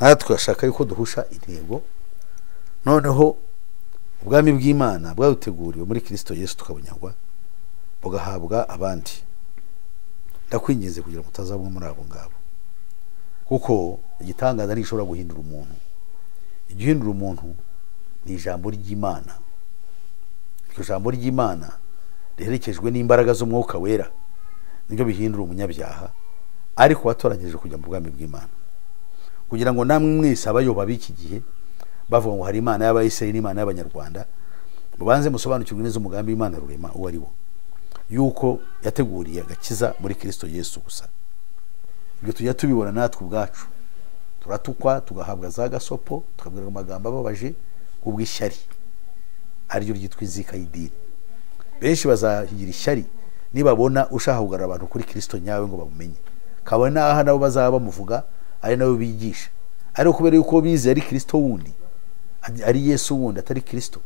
natwe ashaka yuko duhusha intego, noneho ubwami bw'Imana bwaduteguriwe muri Kristo Yesu tukabunyagwa bugahabwa abandi. Ndakwinginze kugira ngo utazabumwe muri abo ngabo, kuko igitangaza ntishobora guhindura umuntu. Igihindura umuntu ni ijambo ry'Imana. Iryo jambo ry'Imana riherekejwe n'imbaraga z'umwuka wera nibyo bihindura umunyabyaha, ariko watoranyije kujya mu bwami bw'Imana, kugira ngo namwe mwese abayoba b'iki gihe bavuga ngo hari Imana y'Abayisiraheli n'Imana y'Abanyarwanda, mubanze musobanukirwe neza umugambi w'Imana rurema uwo ari wo, yuko yateguriye agakiza muri Kristo Yesu gusa. Ibyo tujya tubibona natwe ubwacu, turatukwa tugahabwa za gasopo, tukabwira amagambo ababaje ubw'ishyari, ariryo ryitwa inzika y'idini. Benshi bazahigira ishyari nibabona ushaka kugarura abantu kuri Kristo nyawe ngo bamumenye, kabona aha nabo bazaba bamuvuga ari nabo bigisha, ariko kubera yuko bize ari Kristo wundi, ari Yesu wundi atari Kristo.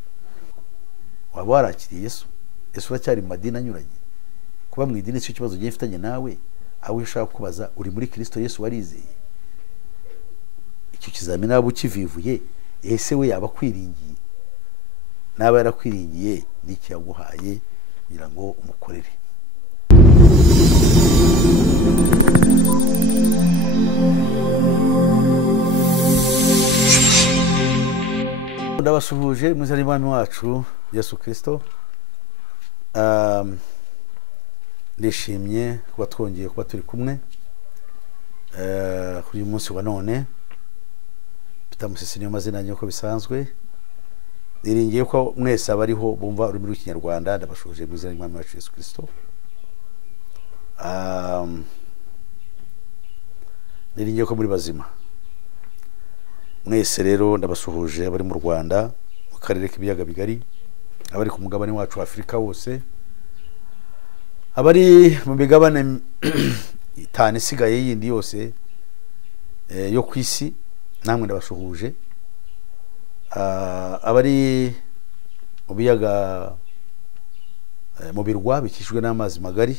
Waba warakiriye Yesu? Yesu uracyari mu madini anyuranye. Kuba mu idini cyo kibazo giye mfitanye nawe, aho ushaka kubaza uri muri Kristo Yesu warizeye. Icyo kizamini nabo ukivivuye, ese we yaba kwiringiye? Naba yarakwiringiye n'iki yaguhaye kugira ngo umukorere? Ndabasuhuje mu izina ry'Umwami wacu Yesu Kristo. Ndishimye kuba twongeye kuba turi kumwe kuri uyu munsi wa none. Peter Musisi niyo mazina yanjye uko bisanzwe. Niringiye ko mwese abariho bumva ururimi rw'Ikinyarwanda, ndabasuhuje mu izina ry'Umwami wacu Yesu Kristo. Niringiye ko muri bazima mwese. Rero ndabasuhuje abari mu Rwanda, mu karere k'ibiyaga bigari, abari ku mugabane wacu wa Afurika wose, abari mu migabane itanu isigaye yindi yose yo ku isi, namwe ndabasuhuje. Abari mu biyaga, mu birwa bikishijwe n'amazi magari,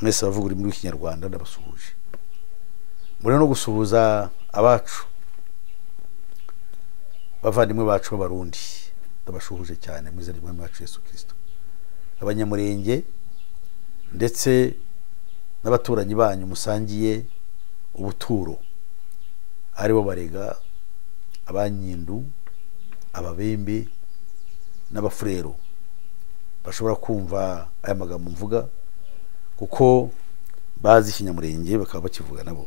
mwese abavuga ururimi rw'Ikinyarwanda ndabasuhuje. Muri no gusuhuza abacu, bavandimwe bacu b'Abarundi, ndabashuhuje cyane mu izina ry'Umwami wacu Yesu Kristo. Abanyamurenge ndetse n'abaturanyi banyu musangiye ubuturo, aribo Barega, Abanyindu, Ababembe n'Abafurero, bashobora kumva aya magambo mvuga kuko bazi Ikinyamurenge bakaba bakivuga nabo.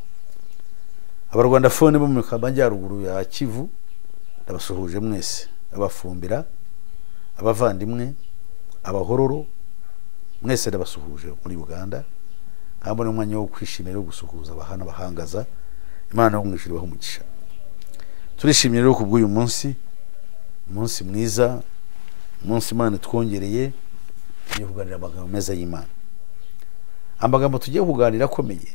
Abarwandafone bo mu Majyaruguru ya Kivu, ndabasuhuje mwese. Abafumbira, abavandimwe, Abahororo, mwese ndabasuhuje muri Uganda. Nkambona umwanya wo kwishimira no gusuhuza abahana bahangaza. Imana yo mwishuri baho umugisha. Turishimye rero kubw'uyu munsi, umunsi mwiza, umunsi Imana twongereye yo kuganira amagambo meza y'Imana. Amagambo tugiye kuganira akomeye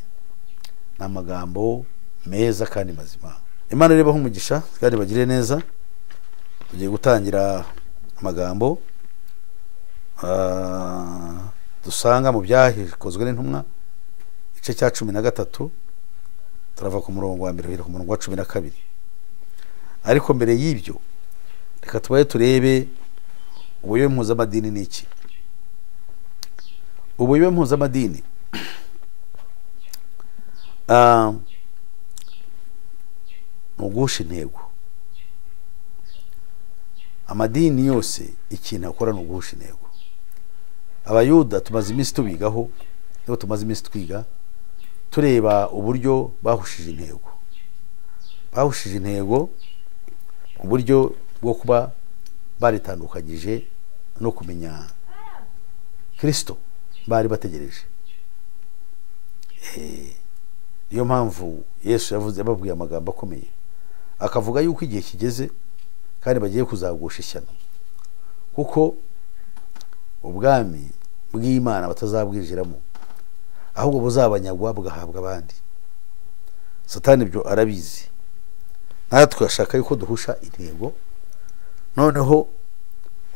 ni amagambo meza kandi mazima. Imana reba umugisha kandi bagire neza. Tugiye gutangira amagambo dusanga mu byakozwe n'intumwa igice cya 13, turava ku murongo wa 1 ku murongo wa 12. Ariko mbere y'ibyo reka tubaye turebe ubuyobe mpuzamadini ni iki. Ubuyobe mpuzamadini ugusha intego. Amadini yose ikintu akora no gusha intego. Abayuda tumaze iminsi tubigaho, niho tumaze iminsi twiga tureba uburyo bahushije intego. Bahushije intego uburyo bwo kuba baritandukanyije no kumenya Kristo bari bategereje. Niyo mpamvu Yesu yavuze, yababwiye amagambo akomeye, akavuga yuko igihe kigeze kandi bagiye kuzagusha ishyano, kuko ubwami bw'Imana batazabwinjiramo, ahubwo buzabanyagwa bugahabwa abandi. Satani ibyo arabizi. Natwe ashaka yuko duhusha intego, noneho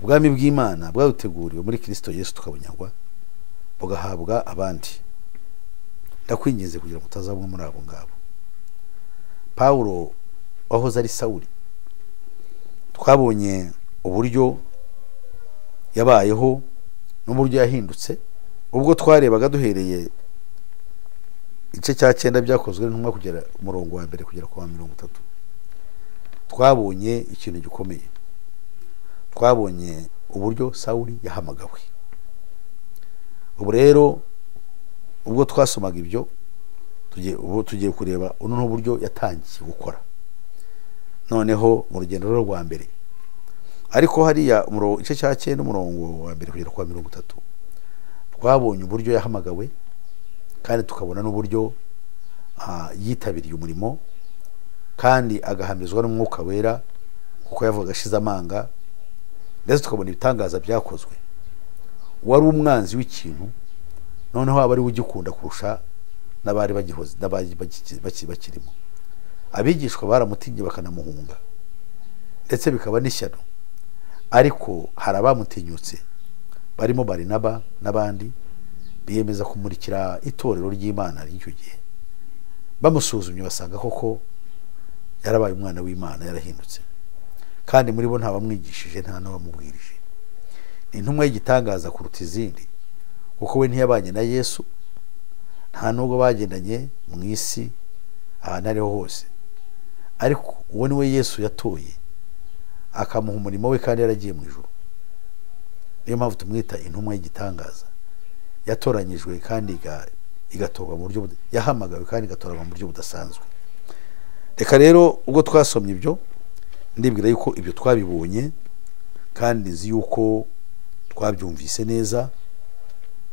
ubwami bw'Imana bwaduteguriwe muri Kristo Yesu tukabunyagwa bugahabwa abandi. Ndakwinginze kugira ngo utazabumwe muri abo ngabo. Paulo wahoze ari Sawuli. Twabonye uburyo yabayeho n'uburyo yahindutse ubwo twarebaga duhereye igice cya 9 byakozwe n'intumwa kugera umurongo wa mbere kugera ku wa 30. Twabonye ikintu gikomeye. Twabonye uburyo Sawuli yahamagawe. Ubu rero ubwo twasomaga ibyo tugiye kureba n'uburyo yatangiye gukora noneho mu rugendo rwa mbere. Ariko hariya igice cya 9 umurongo wa mbere kugera ku wa 30 twabonye uburyo yahamagawe kandi tukabona n'uburyo yitabiriye umurimo kandi agahamizwa n'Umwuka Wera kuko yavuga ashize amanga, ndetse tukabona ibitangaza byakozwe. Wari umwanzi w'ikintu noneho abari ugikunda kurusha n'abari bagihoze bakirimo. Abigishwa baramutinye bakanamuhunga ndetse bikaba n'ishyano, ariko hari abamutinyutse barimo Barinaba n'abandi biyemeza kumurikira itorero ry'Imana ry'icyo gihe. Bamusuzumye basanga koko yarabaye umwana w'Imana, yarahindutse, kandi muri bo nta bamwigishije nta n'abamubwirije. Intumwa y'igitangaza kuruta izindi kuko we ntiyabanye na Yesu, nta nubwo bagendanye mu isi ahantu ariho hose, ariko uwo ni we Yesu yatoye akamuha umurimo we kandi yaragiye mu ijuru. Niyo mpamvu tumwita intumwa y'igitangaza, yatoranyijwe kandi igatorwa mu buryo yahamagawe kandi igatorwa mu buryo budasanzwe. Reka rero ubwo twasomye ibyo ndibwira yuko ibyo twabibonye kandi nzi yuko twabyumvise neza.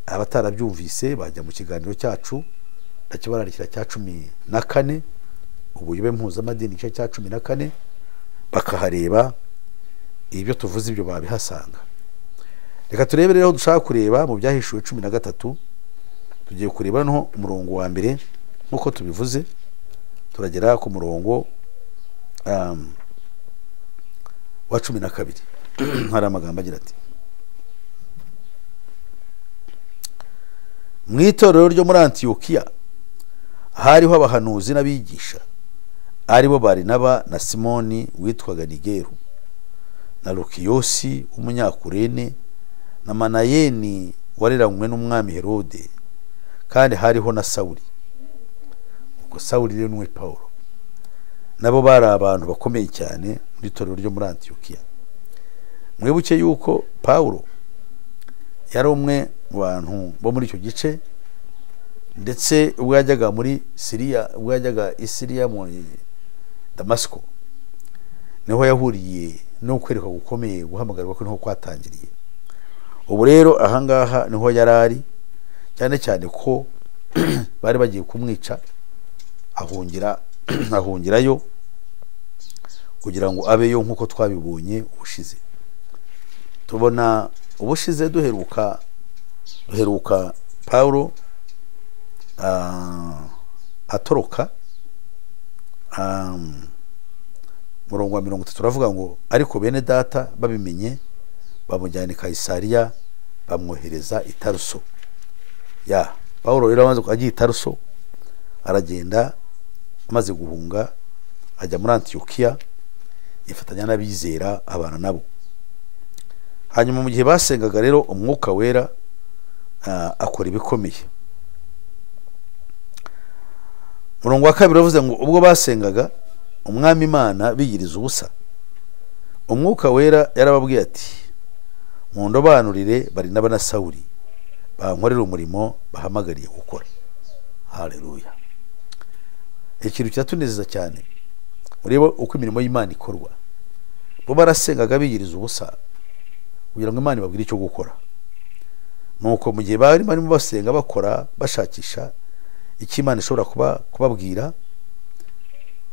Abatarabyumvise bajya mu kiganiro cyacu ndakibararikira cya 14 ubuyobe mpuzamadini igice cya 14 bakahareba ibyo tuvuze, ibyo babihasanga. Reka turebe rero dushaka kureba mu byahishuwe 13. Tugiye kureba no umurongo wa mbere nkuko tubivuze, turagera ku murongo wa 12. Hari amagambo agira ati: mu itorero ryo muri Antiyokiya hariho abahanuzi n'abigisha, aribo Barinaba na Simoni witwaga Nigeru, na Lukiyosi w'umunyakurene, na Manayeni wareranywe n'umwami Herode, kandi hariho na Sawuli. Ubwo Sawuli rero ni Paulo. Nabo bari abantu bakomeye cyane muri itorero ryo muri Antiyokiya. Mwibuke yuko Paulo yari umwe mu bantu bo muri icyo gice, ndetse ubwo yajyaga muri Siriya, ubwo yajyaga i Siriya mu Damasiko, niho yahuriye no kwereka gukomeye guhamagarwa ko niho kwatangiriye. Ubu rero ahangaha niho yarari, cyane cyane ko bari bagiye kumwica, ahungirayo kugira ngo abeyo nkuko twabibonye ubushize. Tubona ubushize duheruka Paulo atoroka. Murongo wa 30 turavuga ngo ariko bene data babimenye bamujyana i Kaisariya bamwohereza i Taruso. Paulo rero amaze agiye i Taruso aragenda, amaze guhunga ajya muri Antiyokiya yifatanya n'abizera abana nabo. Hanyuma mu gihe basengaga rero Umwuka Wera akora ibikomeye. Murongo wa 2 uvuze ngo ubwo basengaga umwami Imana biyiriza ubusa, Umwuka Wera yarababwiye ati mundobanurire Barinaba na Sawuli bankorera umurimo bahamagariye gukora. Haleluya. Ikintu cyatunezeza cyane ureba uko imirimo y'Imana ikorwa. Bo barasengaga biyiriza ubusa kugira ngo Imana ibabwire icyo gukora. Nuko mu gihe barimo basenga bakora bashakisha icyo Imana ishobora kubabwira,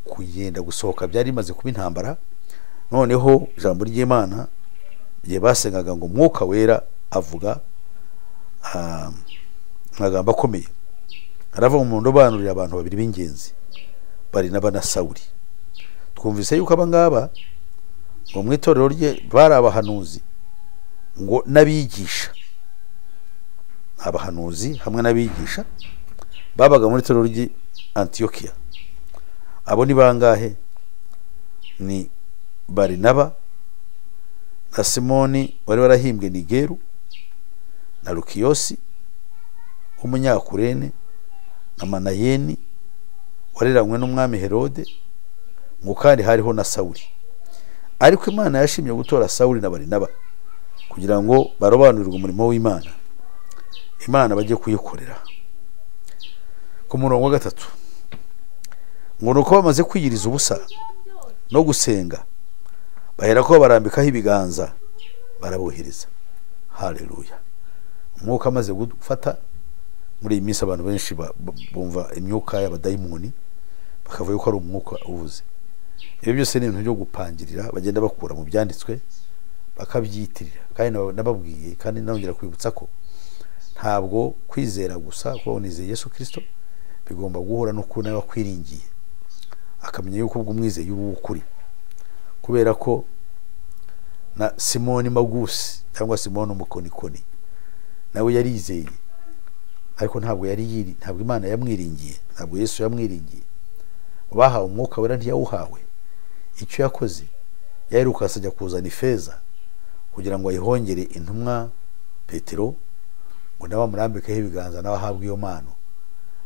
kugenda gusohoka byari bimaze kuba intambara. Noneho ijambo ry'Imana igihe basengaga ngo Umwuka Wera avuga amagambo akomeye, arava mu ndobanurira abantu babiri b'ingenzi, Barinaba na Sawuli. Twumvise yuko abangaba ngo mu itorero rye bari abahanuzi ngo n'abigisha. Abahanuzi hamwe n'abigisha babaga muri itorero ry'i Antiyokiya. Abo ni bangahe? ni Barinaba na Simoni wari warahimbwe Nigeru na Lukiyosi w'umunyakurene na Manayeni wareranywe n'umwami Herode, ngo kandi hariho na Sawuli. Ariko Imana yashimye gutora Sawuli na Barinaba kugira ngo barobanurirwe umurimo w'Imana, Imana bajye kuyikorera. Ku murongo wa 3 ngo nuko bamaze kwiyiriza ubusa no gusenga, bahera ko barambikaho ibiganza barabohereza. Haleluya. Umwuka amaze gufata muri iyi minsi, abantu benshi bumva imyuka y'abadayimoni bakavuga ko ari umwuka uvuze. Ibyo byose ni ibintu byo gupangirira bagenda bakura mu byanditswe bakabyitirira, kandi nababwiye kandi nongera kwibutsa ko ntabwo kwizera gusa ko unizeye Yesu Kristo bigomba guhura no kuna bakwiringiye, akamenya yuko ubwo umwizeye y'ukuri. Kubera ko na Simoni Magusi cyangwa Simoni umukonikoni nawe yarizeye, ariko ntabwo Imana yamwiringiye, ntabwo Yesu yamwiringiye. Bahawe umwuka wera ntiyawuhawe. Icyo yakoze yaheruka asajya kuzana ifeza kugira ngo ayihongere intumwa Petero, ngo nawe amurambikeho ibiganza nawe ahabwe iyo mpano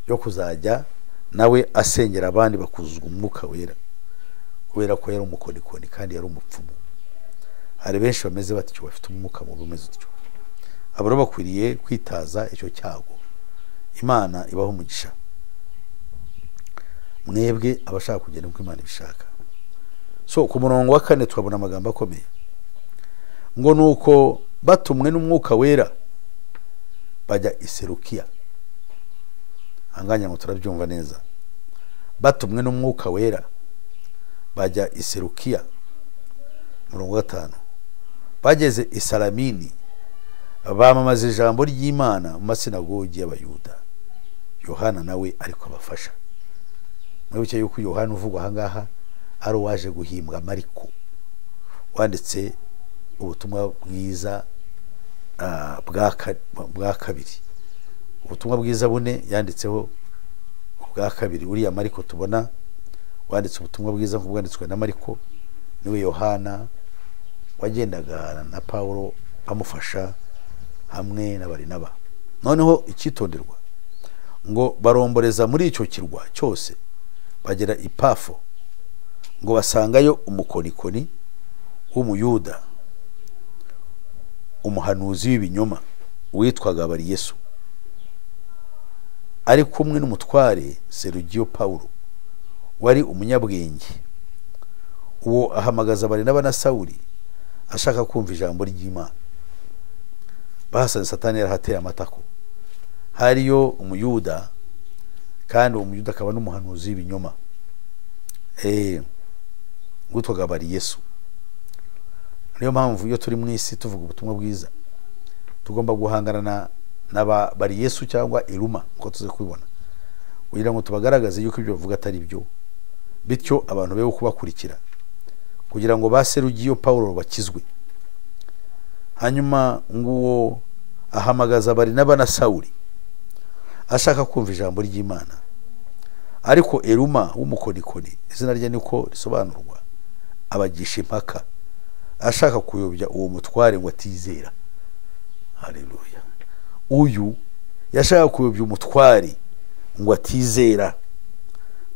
yo kuzajya nawe asengera abandi bakuzuzwa umwuka wera, kubera ko yari umukonikoni kandi yari umupfumu. Hari benshi bameze batyo, bafite umwuka mubi umeze utyo. Abo rero bakwiriye kwitaza icyo cyago. Imana ibaho umugisha mwebwe abashaka kugenda uko Imana ibishaka. So ku murongo wa 4 twabona amagambo akomeye ngo nuko batumwe n'umwuka wera bajya i Selukiya. Anganya ngo turabyumva neza. Batumwe n'umwuka wera bajya i Selukiya. Murongo wa 5 bageze i Salamini bamamaza ijambo ry'Imana mu masinagogi y'Abayuda. Yohana nawe ariko abafasha. Mwibuke yuko Yohana uvugwa ahangaha ari waje guhimbwa Mariko, wanditse ubutumwa bwiza bwa kabiri. Ubutumwa bwiza bune yanditseho bwa kabiri. Uriya Mariko tubona wanditse ubutumwa bwiza bwanditswe na Mariko niwe Yohana wagendaga na Paulo amufasha hamwe na Barinaba. Noneho icyitonderwa ngo baromboreza muri icyo kirwa cyose bagera i Pafo, ngo basangayo umukonikoni w'umuyuda, umuhanuzi w'ibinyoma witwaga Bariyesu, ari kumwe n'umutware Serugio Paulo wari umunyabwenge. Uwo ahamagaza Barinaba na Sawuli ashaka kumva ijambo ry'Imana. Bahasanze Satani yarahateye amatako. Hariyo umuyuda, kandi uwo muyuda akaba n'umuhanuzi w'ibinyoma witwaga Bariyesu. Niyo mpamvu iyo turi mu isi tuvuga ubutumwa bwiza tugomba guhangana na Bariyesu cyangwa Iruma, uko tuze kubibona, kugira ngo tubagaragaze yuko ibyo bavuga atari byo, bityo abantu be kubakurikira kugira ngo baserugiyo Paulo bakizwe. Hanyuma nguwo ahamagaza Barinaba na Sawuli ashaka kumva ijambo ry'Imana, ariko Iruma w'umukonikoni, izina rye niko risobanurwa, abagisha impaka ashaka kuyobya uwo mutware ngo atizera. Haleluya. Uyu yashaka kuyobya umutware ngo atizera,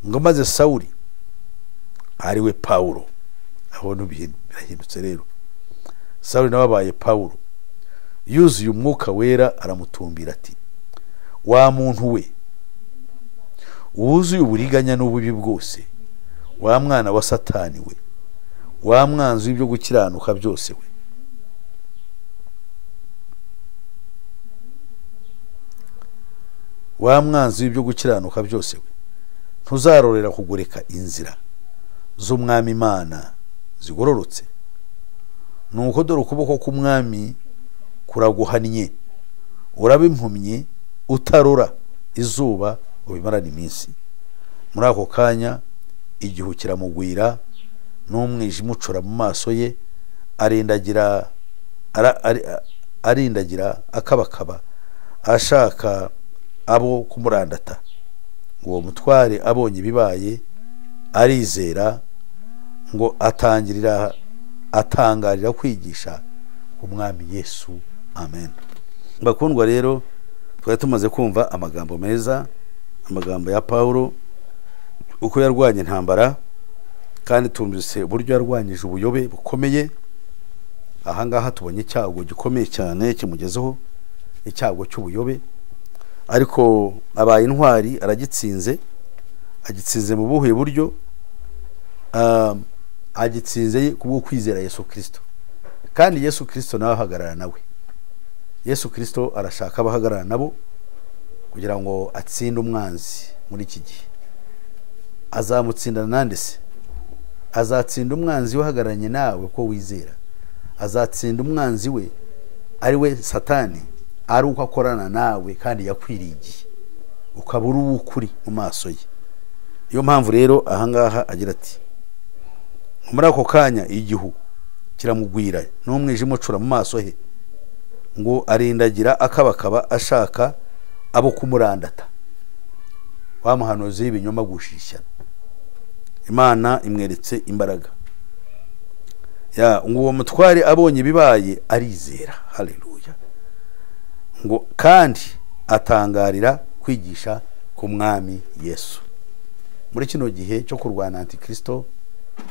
ngo maze Sawuli ariwe Paulo. Abona ibintu birahindutse rero. Sawuli nawe abaye Paulo, yuzuye umwuka wera, aramutumbira ati, wa muntu we wuzuye uburiganya n'ububi bwose, wa mwana wa Satani we, wa mwanzi w'ibyo gukiranuka byose we, wa mwanzi w'ibyo gukiranuka byose we, ntuzarorera kugoreka inzira z'umwami Imana zigororotse. Nuko dore ukuboko k'umwami kuraguhannye, urabimpumye utarora izuba ubimarana iminsi. Muri ako kanya igihu kiramugwira n'umwijima ucura mu maso ye, arindagira akabakaba ashaka abo kumurandata. Uwo mutware abonye ibibaye arizera, ngo atangarira kwigisha umwami Yesu. Amen. Bakundwa rero, twari tumaze kumva amagambo meza, amagambo ya Pawulo uko yarwanye intambara, kandi tumvise uburyo yarwanyije ubuyobe bukomeye. Ahangaha tubonye icyago gikomeye cyane kimugezeho, icyago cy'ubuyobe, ariko abaye intwari, aragitsinze. Agitsinze mu buhe buryo? Agitsinze kubwo kwizera Yesu Kristo, kandi Yesu Kristo nawe ahagarara nawe. Yesu Kristo arashaka abahagarara nabo kugira ngo atsinde umwanzi muri iki gihe. Azamutsindana nande se? Azatsinda umwanzi wahagararanye nawe ko wizera. Azatsinda umwanzi we ari we Satani, ari uko akorana nawe kandi yakwirigiye, ukabura uw'ukuri mu maso ye. Iyo mpamvu rero ahangaha agira ati, muri ako kanya igihu kiramugwira n'umwijima ucura mu maso he, ngo arindagira akabakaba ashaka abo kumurandata. Wa muhanuzi w'ibinyoma gushishana, Imana imweretse imbaraga. Ngo uwo mutware abonye bibaye arizera. Haleluya. Ngo kandi atangarira kwigisha ku mwami Yesu. Muri kino gihe cyo kurwana antikristo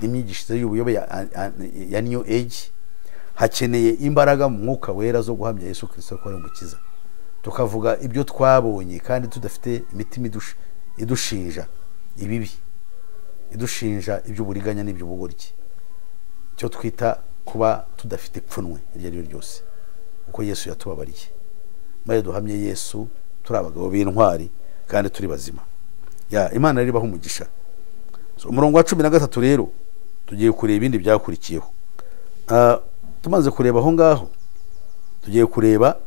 n'imyigishirize y'ubuyobe ya New Age, hakeneye imbaraga mu mwuka wera zo guhamya Yesu Kristo ko ari umukiza. Tukavuga ibyo twabonye kandi tudafite imitima idushinja ibibi, idushinja iby'uburiganya n'iby'ubugoryi, cyo twita kuba tudafite pfunwe iryo ari ryo ryose, uko Yesu yatubabariye. Maze duhamye Yesu turi abagabo b'intwari kandi turi bazima. Imana rero ibaha umugisha. Umurongo wa 13 rero tugiye kureba ibindi byakurikiyeho. Tumaze kureba aho ngaho, tugiye kureba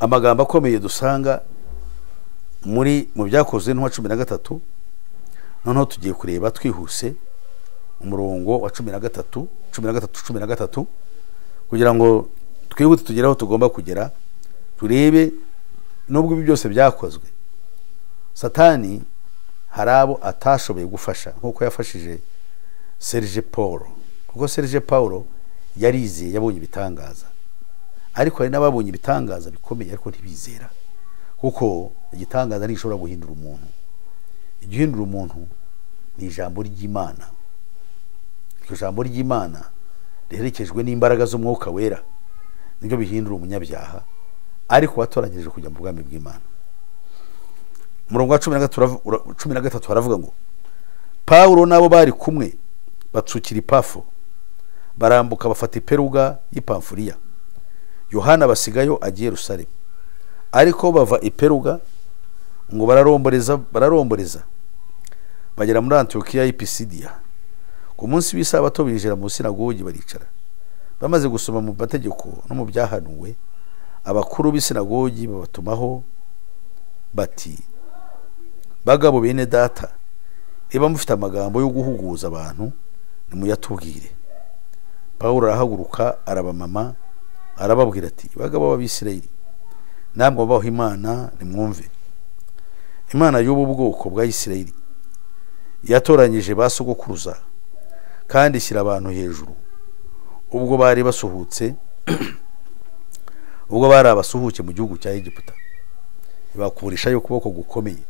amagambo akomeye dusanga mu byakozwe n'uwa 13. Noneho tugiye kureba twihuse umurongo wa 13 kugira ngo twihute tugere aho tugomba kugera. Turebe nubwo ibi byose byakozwe, Satani hari abo atashoboye gufasha nkuko yafashije Serge Paul, kuko Serge Paul yarizeye, yabonye ibitangaza. Ariko hari n'ababonye ibitangaza bikomeye ariko ntibizera, kuko igitangaza ntishobora guhindura umuntu. Igihindura umuntu ni ijambo ry'Imana. Iryo jambo ry'Imana riherekejwe n'imbaraga z'umwuka wera nibyo bihindura umunyabyaha, ariko watoranyije kujya mu bwami bw'Imana. Umurongo wa 13 haravuga ngo, Pawulo nabo bari kumwe batsukira Ipafo, barambuka bafata Iperuga y'Ipamfuriya. Yohana basigayo agiye Yerusalemu. Ariko bava Iperuga ngo bararomboreza bagera muri Antiokiya y'Ipisidiya. Ku munsi w'isabato binjira mu sinagogi baricara. Bamaze gusoma mu mategeko no mu byahanuwe, abakuru b'isinagogi babatumaho bati, bagabo bene data, niba mufite amagambo yo guhuguza abantu nimuyatubwire. Pawulo arahaguruka arabamama, arababwira ati, bagabo b'Abisirayeli, namwe baho Imana nimwumve. Imana y'ubu bwoko bwa Isirayeli yatoranyije basogokuruza kandi ishyira abantu hejuru ubwo bari basuhutse ubwo bari abasuhuke mu gihugu cya Egiputa, ibakurishayo ukuboko gukomeye,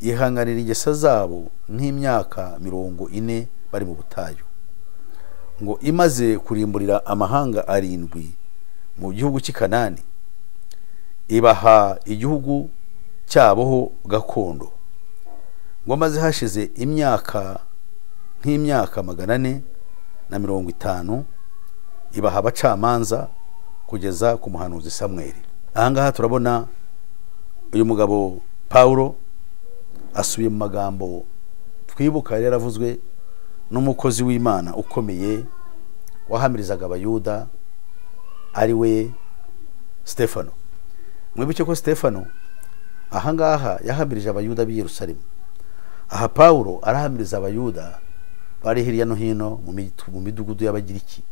yihanganira ingeso zabo nk'imyaka 40 bari mu butayu. Ngo imaze kurimburira amahanga 7 mu gihugu cy'i Kanani, ibaha igihugu cyaboho gakondo. Ngo maze hashize nk'imyaka 450, ibaha abacamanza kugeza ku muhanuzi Samweli. Ahangaha turabona uyu mugabo Pawulo asubiye mu magambo twibuka yaravuzwe n'umukozi w'Imana ukomeye wahamirizaga abayuda, ari we Stefano. Mwibuke ko Stefano ahangaha yahamirije abayuda b'i Yerusalemu. Aha Pawulo arahamiriza abayuda bari hirya no hino mu midugudu y'Abagiriki,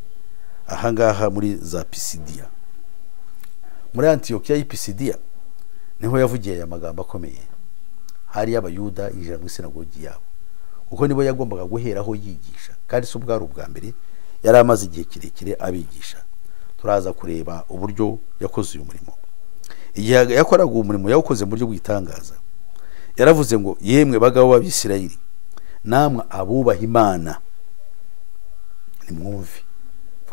ahangaha muri za Pisidiya. Muri Antiokiya y'Ipisidiya niho yavugiye aya magambo akomeye. Hari abayuda yinjira mu sinagogi yabo. kuko nibo yagombaga guheraho yigisha, kandi si ubwari ubwa mbere, yari amaze igihe kirekire abigisha. Turaza kureba uburyo yakoze uyu murimo. Igihe yakoraga uwo murimo yawukoze mu buryo bw'itangaza. Yaravuze ngo yemwe bagabo b'Abisirayeli, namwe abubaha Imana nimwumve.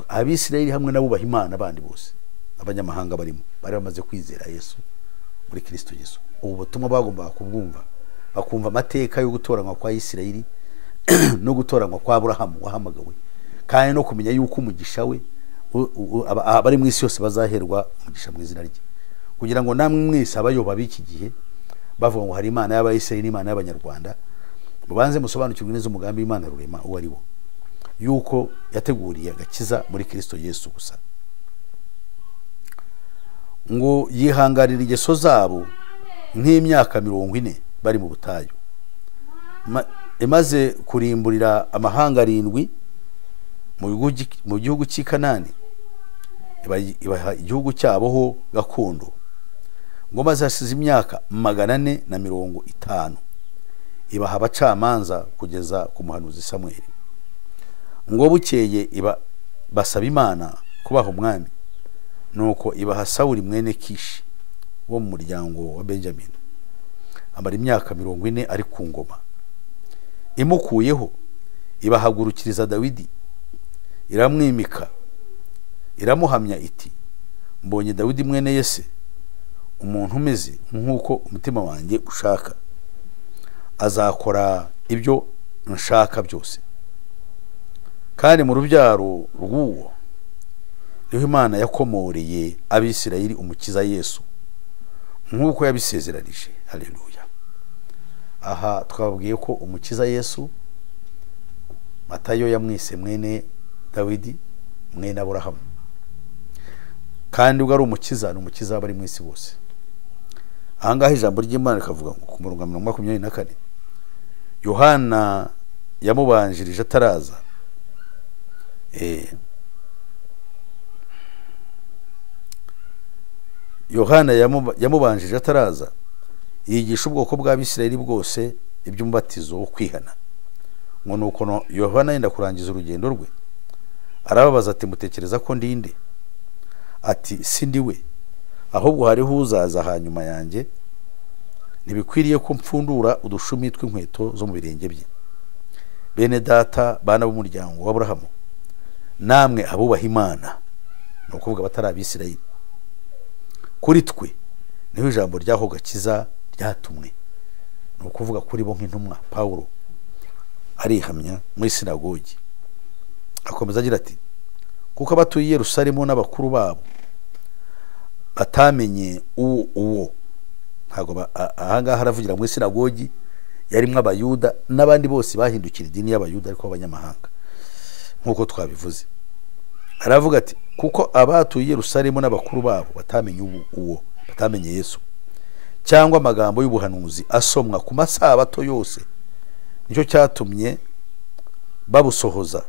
Abisirayeli hamwe n'abubaha Imana bandi bose, abanyamahanga barimo, bari bamaze kwizera Yesu muri Kristo Yesu. Ubu butumwa bagombaga kubwumva, bakumva amateka yo gutoranywa kwa Isirayeli no gutoranywa kwa Aburahamu wahamagawe, kandi no kumenya yuko umugisha we abari mu isi yose bazaherwa umugisha mu izina rye, kugira ngo namwe mwese abayoba b'iki gihe bavuga ngo hari Imana y'Abayisirayeli n'Imana y'Abanyarwanda, mubanze musobanukirwe neza umugambi w'Imana rurema uwo ari wo, yuko yateguriye agakiza muri Kristo Yesu gusa. Ngo yihanganira ingeso zabo nk'imyaka 40 bari mu butayu, imaze kurimburira amahanga 7 mu gihugu cy'i Kanani, ibaha igihugu cyabo ho gakondo. Ngo maze hasize imyaka 450 ibaha abacamanza kugeza ku muhanuzi Samweli. Ngo bukeye basaba Imana kubaha umwami, nuko ibaha Sawuli mwene Kishi wo mu muryango wa Benjamin. Amara imyaka 40 ari ku ngoma. Imukuyeho ibahagurukiriza Dawidi, iramwimika, iramuhamya iti, mbonye Dawidi mwene Yese, umuntu umeze nk'uko umutima wanjye ushaka, azakora ibyo nshaka byose. Kandi mu rubyaro rw'uwo niho Imana yakomoreye Abisirayeli umukiza Yesu, nk'uko yabisezeranije. Haleluya. Aha twababwiye ko umukiza Yesu Matayo yamwise mwene Dawidi mwene Aburahamu, kandi ubwo ari umukiza, ni umukiza abari mu isi bose. Ahangaha ijambo ry'Imana rikavuga ngo ku murongo wa 24, Yohana yamubanjirije ataraza, Yohana yamubanjirije ataraza, yigisha ubwoko bw'Abisirayeli bwose iby'umubatizo wo kwihana. Ngo nuko Yohana yenda kurangiza urugendo rwe, arababaza ati, mutekereza ko ndinde? Ati, si ndi we, ahubwo hariho uzaza hanyuma yanjye, ntibikwiriye ko mpfundura udushumi tw'inkweto zo mu birenge bye. Bene data, bana b'umuryango wa Aburahamu, namwe abubaha Imana, ni ukuvuga batari Abisirayeli, kuri twe niho ijambo ryaho gakiza ryatumwe. Ni ukuvuga kuri bo nk'intumwa. Pawulo arihamya muri sinagogi, akomeza agira ati, kuko abatuye i Yerusalemu n'abakuru babo batamenye uwo. Ntabwo ahangaha aravugira muri sinagogi yarimwe Abayuda n'abandi bose bahindukira idini y'Abayuda ariko abanyamahanga, nk'uko twabivuze. Aravuga ati, kuko abatuye i Yerusalemu n'abakuru babo batamenye uwo, batamenye Yesu, cyangwa amagambo y'ubuhanuzi asomwa ku masabato yose, nicyo cyatumye babusohoza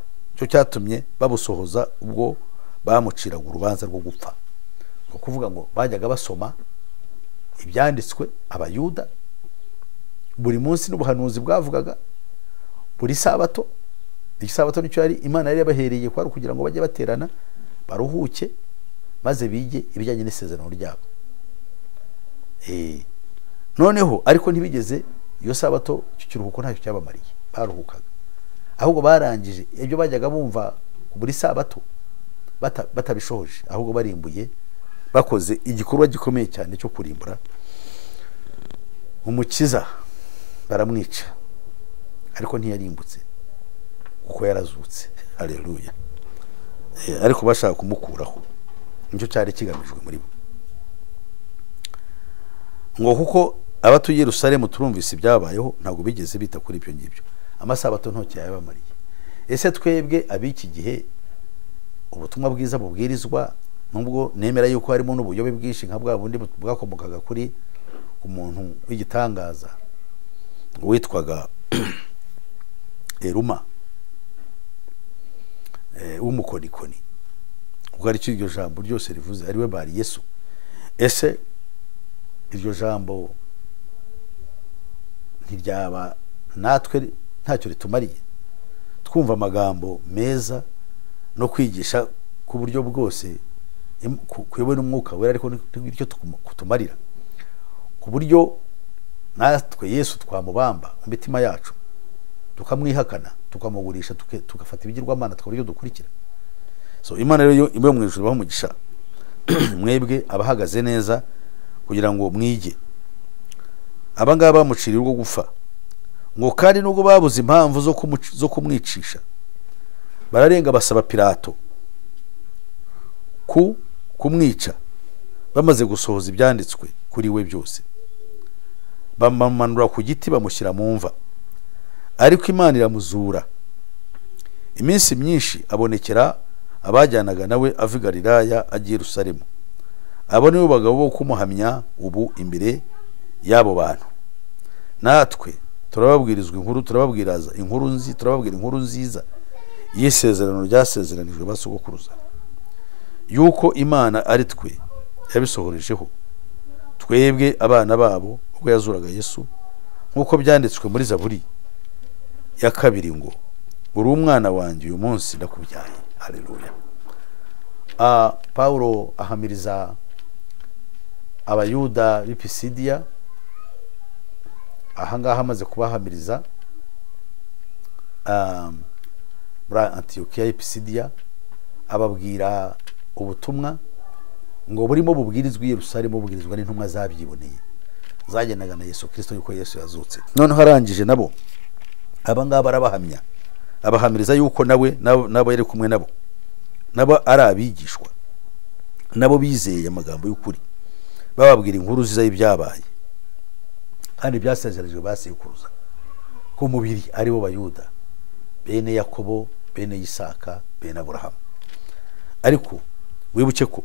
ubwo bamuciraga urubanza rwo gupfa. Ni ukuvuga ngo bajyaga basoma ibyanditswe Abayuda buri munsi, n'ubuhanuzi bwavugaga buri sabato. Igisabato nicyo yari Imana yari yabahereye, kwari kugira ngo bajye baterana baruhuke, maze bige ibijyanye n'isezerano ryabo. Noneho ariko ntibigeze iyo sabato, icyo kiruhuko ntacyo cyabamariye, baruhukaga. Ahubwo barangije ibyo bajyaga bumva buri sabato batabishoje, ahubwo barimbuye, bakoze igikorwa gikomeye cyane cyo kurimbura umukiza. Baramwica, ariko ntiyarimbutse kuko yarazutse. Haleluya. Ariko bashaka kumukuraho, nicyo cyari kigamijwe muri bo. Ngo kuko abatuye i Yerusalemu turumvise ibyabayeho, ntabwo bigeze bita kuri ibyo ngibyo. Amasabato ntacyo yabamariye. Ese twebwe ab'iki gihe ubutumwa bwiza bubwirizwa, nubwo nemera yuko harimo n'ubuyobe bwinshi nka bwa bundi bwakomokaga kuri umuntu w'igitangaza witwaga Eruma w'umukonikoni, ubwo ari cyo iryo jambo ryose rivuze, ariwe bari Yesu. Ese iryo jambo ntiryaba natwe ntacyo ritumariye, twumva amagambo meza no kwigisha ku buryo bwose kuyobowe n'umwuka wera, ariko nicyo kutumarira, ku buryo natwe Yesu twamubamba mu mitima yacu tukamwihakana, tukamugurisha, tugafata ibigirwamana tukaba ibyo dukurikira. So Imana rero ibe mu ijuru bamugisha mwebwe abahagaze neza kugira ngo mwige. Abangaba bamuciriye urwo gufa, ngo kandi nubwo babuze impamvu zo kumwicisha, bararenga basaba Pilato kumwica. Bamaze gusohoza ibyanditswe kuri we byose, bamumanura ku giti bamushyira mu mva. Ariko Imana iramuzura. Iminsi myinshi abonekera abajyanaga nawe ava i Galilaya ajya i Yerusalemu. Abo nibo bagabo bo kumuhamya ubu imbere y'abo bantu. Natwe turababwira inkuru nziza y'isezerano ryasezeranijwe basogokuruza, yuko Imana ari twe yabisohorejeho, twebwe abana babo, ubwo yazuraga Yesu, nk'uko byanditswe muri Zaburi ya 2 ngo, uri umwana wanjye uyu munsi ndakubyaye. Haleluya. Paulo ahamiriza abayuda b'i Pisidiya. Ahangaha amaze kubahamiriza muri Antiyokiya y'i Pisidiya, ababwira ubutumwa ngo burimo bubwirizwa i Yerusalemu, bubwirizwa n'intumwa zabyiboneye zagendaga na Yesu Kristo yuko Yesu yazutse. Noneho arangije nabo abangaba arabahamya, abahamiriza yuko nabo yari kumwe nabo ari abigishwa, nabo bizeye amagambo y'ukuri, bababwira inkuru nziza y'ibyabaye kandi byasezeranijwe basekuruza ku mubiri, ari bo Bayuda, bene Yakobo, bene Isaka, bene Aburahamu. Ariko wibuke ko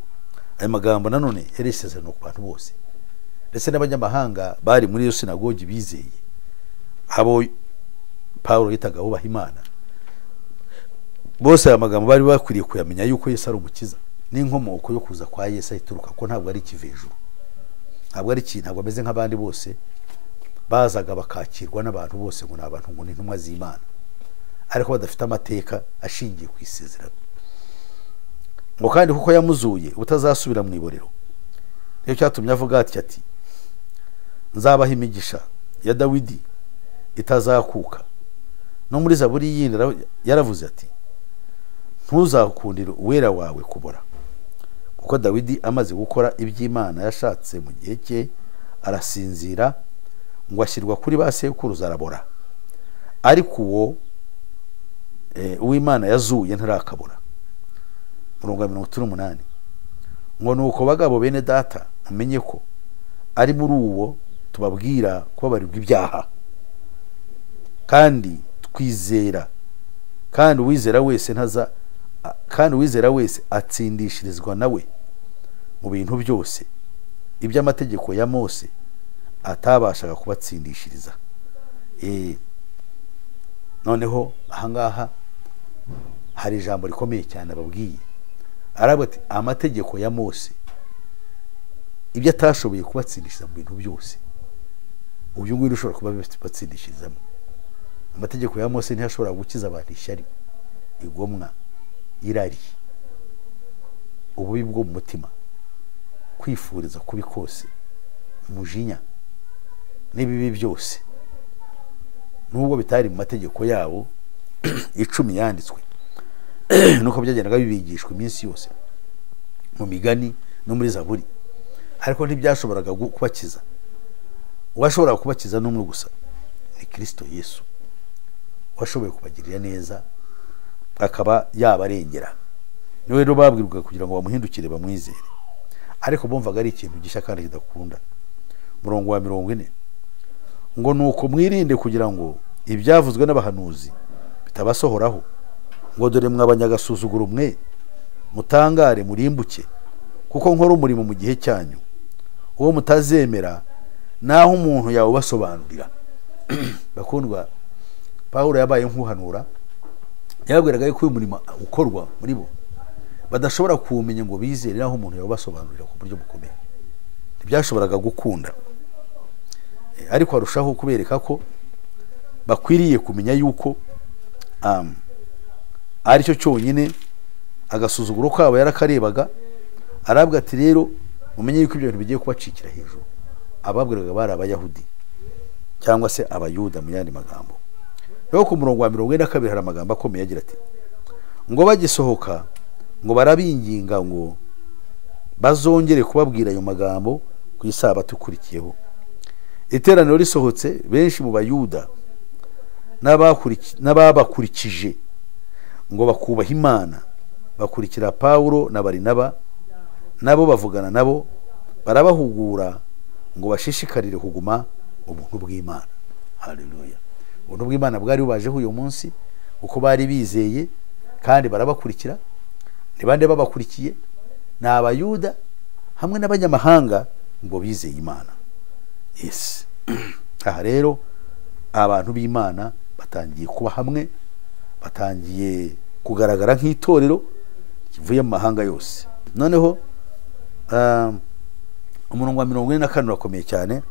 aya magambo nanone yari isezerano ku bantu bose, ndetse n'abanyamahanga bari muri iyo sinagogi bizeye, abo Paulo yitaga bubaha Imana. Bose aya magambo bari bakwiriye kuyamenya yuko Yesu ari umukiza, n'inkomoko yo kuza kwa Yesu ituruka ko ntabwo ari ikivejuru, ntabwo ari ikintu, ntabwo ameze nk'abandi bose bazaga bakakirwa n'abantu bose ngo n'abantu ngo n'intumwa z'Imana, ariko badafite amateka ashingiye ku isezerano. Ngo kandi kuko yamuzuye utazasubira mu iborero, niyo cyatumye avuga ati nzabaha imigisha ya Dawidi itazakuka. No muri Zaburi yindi yaravuze ati ntuzakundire uwera wawe kubora, kuko Dawidi amaze gukora iby'Imana yashatse mu gihe cye arasinzira, ngo ashyirwa kuri ba sekuruza arabora, ariko uw'Imana yazuye ntarakabura. Murongo wa 38 ngo nuko bagabo bene data mumenye ko ari muri uwo tubabwira kubabarirwa ibyaha, kandi twizera, kandi uwizera wese atsindishirizwa nawe mu bintu byose iby'amategeko ya Mose atabashaga kubatsindishiriza. Noneho ahangaha hari ijambo rikomeye cyane ababwiye, aravuga ati amategeko ya Mose ibyo atashoboye kubatsindishiriza mu bintu byose, uyu nguyu ushobora kuba batsindishirizamo. Amategeko ya Mose ntiyashobora gukiza abantu ishyari, igomwa, irari, ububi bwo mu mutima, kwifuriza kubi kose, umujinya n'ibibi byose, nubwo bitari mu mategeko yabo 10 yanditswe nuko byagendaga bibigishwa iminsi yose mu migani no muri Zaburi, ariko ntibyashoboraga kubakiza. Uwashobora kubakiza n'umwe gusa, ni Kristo Yesu, washoboye kubagirira neza akaba yabarengera. Niwe rero babwirwa kugira ngo bamuhindukire bamwizere, ariko bumvaga ari ikintu gishya kandi kidakunda. Murongo wa 40 ngo nuko mwirinde kugira ngo ibyavuzwe n'abahanuzi bitabasohoraho, ngo dore mwabanyagasuzuguro mwe, mutangare murimbuke, kuko nkora umurimo mu gihe cyanyu uwo mutazemera, naho umuntu yawe basobanurira. Bakundwa, Paulo yabaye nk'uhanura, yabwiraga yuko uyu murimo ukorwa muri bo badashobora kuwumenya ngo bizere, naho umuntu yawe basobanurira ku buryo bukomeye. Ntibyashoboraga gukunda, ariko arushaho kubereka ko bakwiriye kumenya yuko ari cyo cyonyine. Agasuzuguro kabo yarakarebaga, arabwa ati rero mumenye yuko ibyo bintu bigiye kubacikira hejuru. Ababwiraga bari abayahudi cyangwa se abayuda mu yandi magambo. Rero ku murongo wa 42 hari amagambo akomeye agira ati ngo bagisohoka ngo barabinginga ngo bazongere kubabwira ayo magambo ku isabato ikurikiyeho. Iteraniro risohotse, benshi mu bayuda n'ababakurikije ngo bakubaha Imana bakurikira Pawulo na Barinaba, nabo bavugana nabo barabahugura ngo bashishikarire kuguma ubuntu bw'Imana. Haleluya. Ubuntu bw'Imana bwari bubajeho uyu munsi uko bari bizeye kandi barabakurikira. Ni bande babakurikiye? Ni abayuda hamwe n'abanyamahanga ngo bizeye Imana. Yes. Aha rero abantu b'Imana batangiye kuba hamwe, batangiye kugaragara nk'itorero kivuye mu mahanga yose. Noneho umurongo wa 44 urakomeye cyane.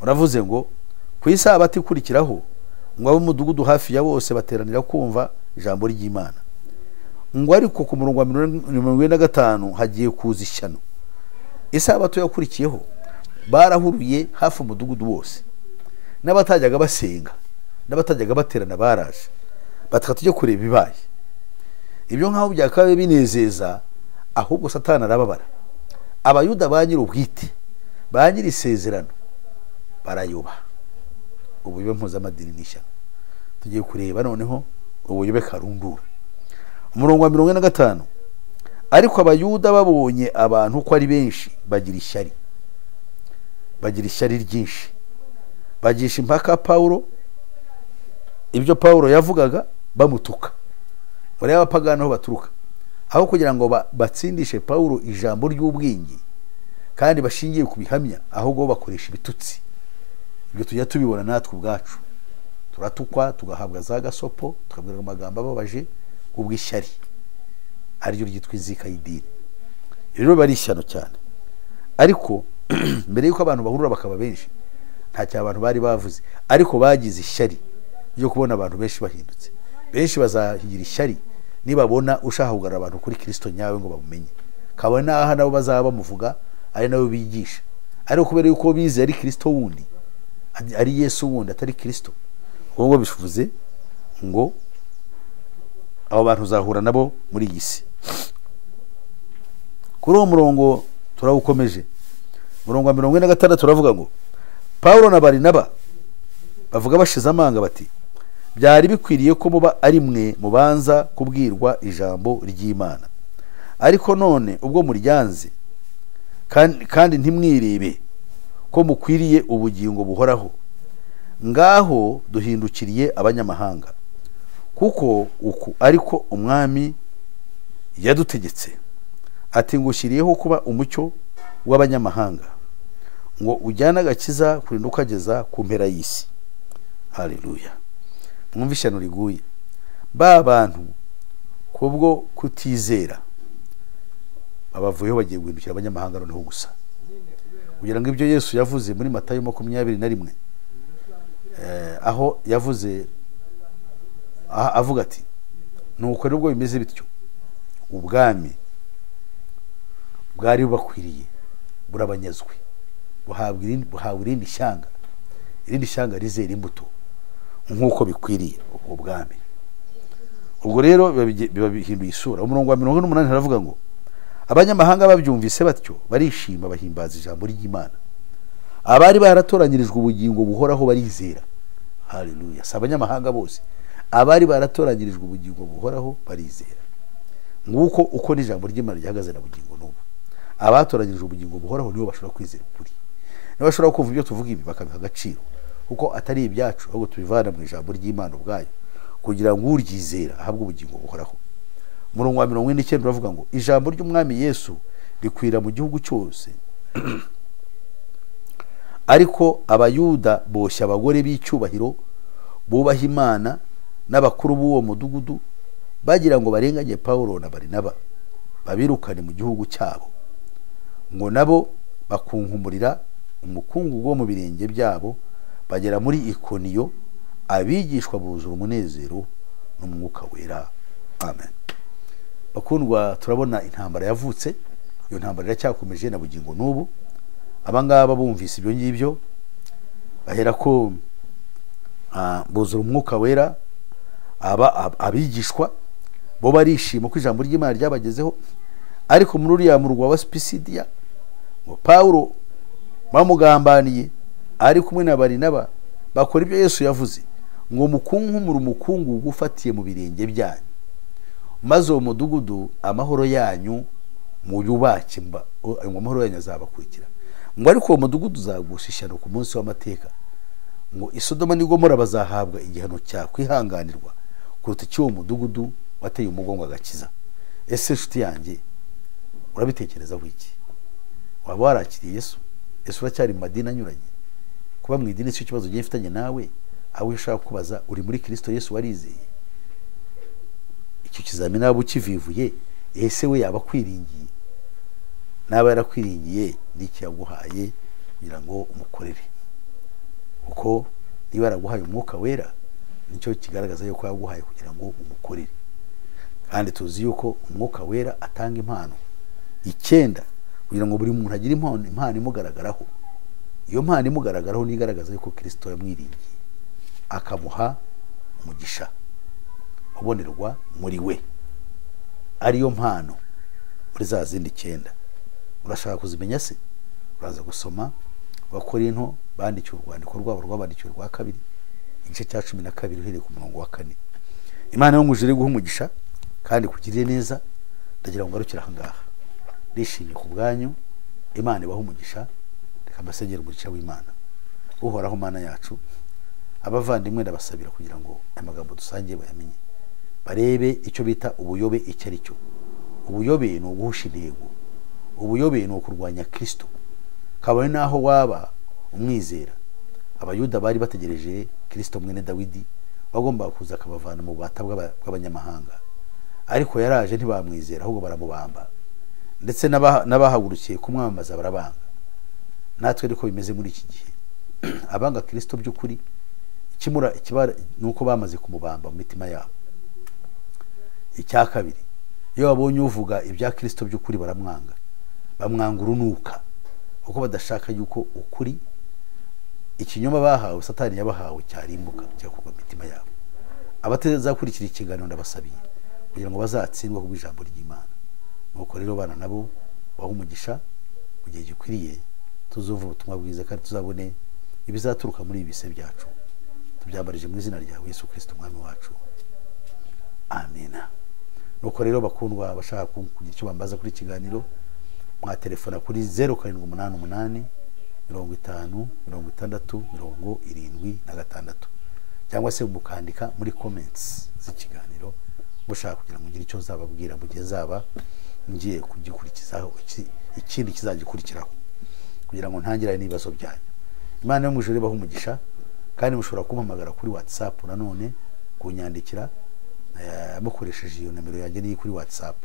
Uravuze ngo ku isabato ikurikiraho ngo ab'umudugudu hafi ya bose bateranira kumva ijambo ry'Imana. Ngo ariko ku murongo wa 45 hagiye kuza ishyano. Isabato yakurikiyeho barahuruye hafi umudugudu wose, n'abatajyaga basenga n'abatajyaga baterana baraje bataka tujye kureba ibibaye. Ibyo nkaho byakabaye binezeza, ahubwo Satani arababara. Abayuda banyira ubwite, banyira isezerano barayoba. Ubuyobe mpuzamadini n'ishyano. Tugiye kureba noneho ubuyobe karundura. Umurongo wa 45 ariko abayuda babonye abantu ko ari benshi bagira ishyari ryinshi, bagisha impaka Pawulo ibyo Pawulo yavugaga bamutuka. Bari abapagana aho baturuka, aho kugira ngo batsindishe Pawulo ijambo ry'ubwenge kandi bashingiye ku bihamya, ahubwo bakoresha ibitutsi. Ibyo tujya tubibona natwe ubwacu, turatukwa tugahabwa za gasopo, tukabwira amagambo ababaje ubw'ishyari, ariryo ryitwa inzika y'idini. Rero bari ishyano cyane. Ariko mbere yuko abantu bahurura bakaba benshi, nta cyo abantu bari bavuze, ariko bagize ishyari ryo kubona abantu benshi bahindutse. Benshi bazahigira ishyari nibabona ushaka kugarura abantu kuri Kristo nyawe ngo bamumenye, kabona aha nabo bazaba bamuvuga ari nabo bigisha. Ariko kubera yuko bize ari Kristo wundi, ari Yesu wundi atari Kristo, ubwo bivuze ngo abo bantu uzahura nabo muri iyi si. Kuri uwo murongo turawukomeje. Murongo wa 46 turavuga ngo Pawulo na Barinaba bavuga bashize amanga bati byari bikwiriye ko muba ari mwe mubanza kubwirwa ijambo ry'Imana, ariko none ubwo muryanze kandi ntimwirebe ko mukwiriye ubugingo buhoraho, ngaho duhindukiriye abanyamahanga, kuko uku ariko umwami yadutegetse ati ngushyiriyeho kuba umucyo w'abanyamahanga, ngo ujyana agakiza kurinda ukageza ku mpera y'isi. Haleluya. Mwumva ishyano riguye. Ba bantu kubwo kutizera abavuyeho bagiye guhindukira abanyamahanga noneho gusa, kugira ngo ibyo Yesu yavuze muri Matayo 21 aho yavuze avuga ati nuko nubwo bimeze bityo ubwami bwari bubakwiriye burabanyazwe, buhabwa irindi shyanga rizera imbuto nk'uko bikwiriye ubwami. Ubwo rero biba bihinduye isura. Umurongo wa 48 haravuga ngo abanyamahanga babyumvise batyo barishima bahimbaza ijambo ry'Imana. Abari baratoranyirijwe ubugingo buhoraho barizera. Haleluya. Si abanyamahanga bose, abari baratoranyirijwe ubugingo buhoraho barizera. Nguko uko n'ijambo ry'Imana ryahagaze na bugingo n'ubu. Abatoranyirijwe ubugingo buhoraho nibo bashobora kwizera ukuri, nibo bashobora kumva ibyo tuvuga ibi bakabiha agaciro, kuko atari ibyacu ahubwo tubivana mu ijambo ry'Imana ubwayo, kugira ngo uryizera ahabwe ubugingo buhoraho. Umurongo wa 49 uravuga ngo ijambo ry'umwami Yesu rikwira mu gihugu cyose, ariko abayuda boshya abagore b'icyubahiro bubaha Imana n'abakuru b'uwo mudugudu, bagira ngo barenganye Pawulo na Barinaba babirukane mu gihugu cyabo, ngo nabo bakunkumurira umukungugu wo mu birenge byabo, bagera muri Ikoniyo abigishwa buzura umunezero n'umwuka wera. Amen. Bakundwa, turabona intambara yavutse, iyo ntambara iracyakomeje na bugingo n'ubu. Abangaba bumvise ibyo ngibyo bahera ko buzura umwuka wera, abigishwa bo barishima ko ijambo ry'Imana ryabagezeho. Ariko muri uriya murwa wa Pisidiya, ngo Pawulo bamugambaniye ari kumwe na Barinaba, bakora ibyo Yesu yavuze ngo mukunkumure umukungugu ufatiye mu birenge byanyu, maze uwo mudugudu amahoro yanyu muyubake, amahoro yanyu azabakurikira. Ngo ariko uwo mudugudu uzagusha ishyano ku munsi w'amateka, ngo Isodoma n'i Gomora bazahabwa igihano cya kwihanganirwa kuruta cy'uwo mudugudu wateye umugongo agakiza. Ese nshuti yanjye, urabitekerezaho iki? Waba warakiriye Yesu? Yesu uracyari mu madini anyuranye? Kuba mu idini cyo kibazo gifitanye nawe, aho ushaka kubaza uri muri Kristo Yesu warizeye? Icyo kizamini abo kivivuye, ese we yaba kwiringiye? Naba yarakwiringiye n'iki yaguhaye kugira ngo umukorere? Kuko niba yaraguhaye umwuka wera, nicyo kigaragaza yuko yaguhaye kugira ngo umukorere. Kandi tuzi yuko umwuka wera atanga impano 9 kugira ngo buri muntu agire impano imugaragaraho. Iyo mpano imugaragaraho nigaragaza yuko Kristo yamwiringiye, akamuha umugisha ubonerwa muri we. Ariyo mpano muri za zindi 9. Urashaka kuzimenya se? Uraza gusoma Abakorinto bandikiwe urwandiko rwabo rwabandikiwe rwa 2 igice cya 12 uhereye ku murongo wa 4. Imana yo mujuri guha umugisha kandi kugirire neza. Ndagira ngo ngarukira aha ngaha. Ndishimye ku bwanyu. Imana ibaha umugisha. Reka mbasengere umugisha w'Imana. Uhoraho Mana yacu, abavandimwe ndabasabira kugira ngo amagambo dusangiye bayamenye, barebe icyo bita ubuyobe icyo ari cyo. Ubuyobe ni uguhusha intego. Ubuyobe ni ukurwanya Kristo. Kabone naho waba umwizera. Abayuda bari bategereje Kristo mwene Dawidi, bagomba kuza akabavana mu bubata bw'abanyamahanga. Ariko yaraje ntibamwizera, ahubwo baramubamba. Ndetse n'abahagurukiye kumwamamaza barabanga. Natwe ariko bimeze muri iki gihe. Abanga Kristo by'ukuri, ikibara nuko bamaze kumubamba mu mitima yabo. Icya kabiri, iyo babonye uvuga ibya Kristo by'ukuri baramwanga. Bamwanga urunuka, kuko badashaka yuko ukuri, ikinyoma bahawe Satani yabahawe cyarimbuka cyakugwa mu mitima yabo. Abatezakurikira ikiganiro ndabasabiye kugira ngo bazatsindwa ku ijambo ry'Imana. Nuko rero bana nabo baha umugisha mu gihe gikwiriye, tuzumva ubutumwa bwiza kandi tuzabone ibizaturuka muri ibise byacu. Tubyambarije mu izina rya Yesu Kristo umwami wacu. Amina. Nuko rero bakundwa, bashaka kugira icyo bambaza kuri ikiganiro, mwa telefona kuri 0788 50 60 76 cyangwa se mukandika muri comments z'ikiganiro mushaka kugira ngo ngire icyo zababwira mu gihe zaba ngiye kugikurikizaho ikindi kizagikurikiraho, kugira ngo ntangirane n'ibibazo byanyu. Imana yo mu ijuru ibaha umugisha, kandi mushobora kumpamagara kuri WhatsApp nanone kunyandikira mukoresheje iyo nimero yanjye ni kuri WhatsApp.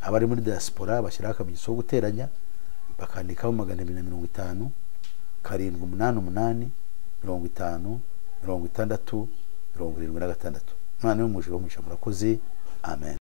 Abari muri diaspora bashyiraho akamenyetso ko guteranya bakandikaho 250 788 50 60 76. Imana yo mu ijuru ibaha umugisha. Murakoze. Amen.